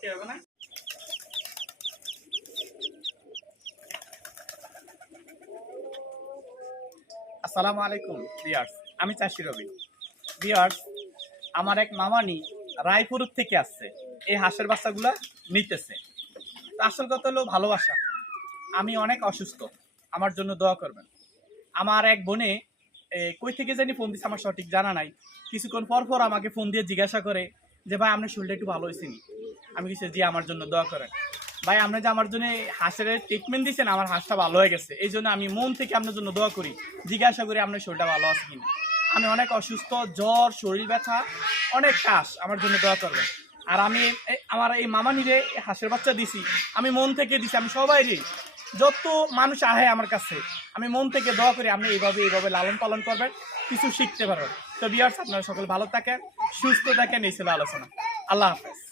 ওকে হবে না? আসসালামু আলাইকুম ভিউয়ার্স, আমি চাষি রবি। ভিউয়ার্স, আমার এক মামানি রায়পুর থেকে আসছে এই হাঁসের বাচ্চাগুলা নিতেছে। তো আসল কথা হলো ভালোবাসা। আমি অনেক অসুস্থ, আমার জন্য দোয়া করবেন। আমার এক বোনে কই থেকে জানি ফোন দিচ্ছে, আমার সঠিক জানা নাই। কিছুক্ষণ পর পর আমাকে ফোন দিয়ে জিজ্ঞাসা করে যে ভাই আপনার শরীরটা একটু ভালো হয়েছে নি? আমি কিছু জি আমার জন্য দোয়া করেন। ভাই আপনি যে আমার জন্য হাঁসের ট্রিটমেন্ট দিচ্ছেন, আমার হাঁসটা ভালো হয়ে গেছে, এই জন্য আমি মন থেকে আপনার জন্য দোয়া করি, জিজ্ঞাসা করি আপনার শরীরটা ভালো আছে কিনা। আমি অনেক অসুস্থ, জ্বর, শরীর ব্যথা, অনেক কাশ, আমার জন্য দোয়া করবেন। আর আমি আমার এই মামানিরে হাঁসের বাচ্চা দিছি, আমি মন থেকে দিছি। আমি সবাই যত মানুষ আহে আমার কাছে, আমি মন থেকে দোয়া করি আপনি এইভাবে লালন পালন করবেন, কিছু শিখতে পারবেন। তো ভিউয়ার্স, আপনারা সকলে ভালো থাকেন, সুস্থ থাকেন। এই ছিল আলোচনা। আল্লাহ হাফেজ।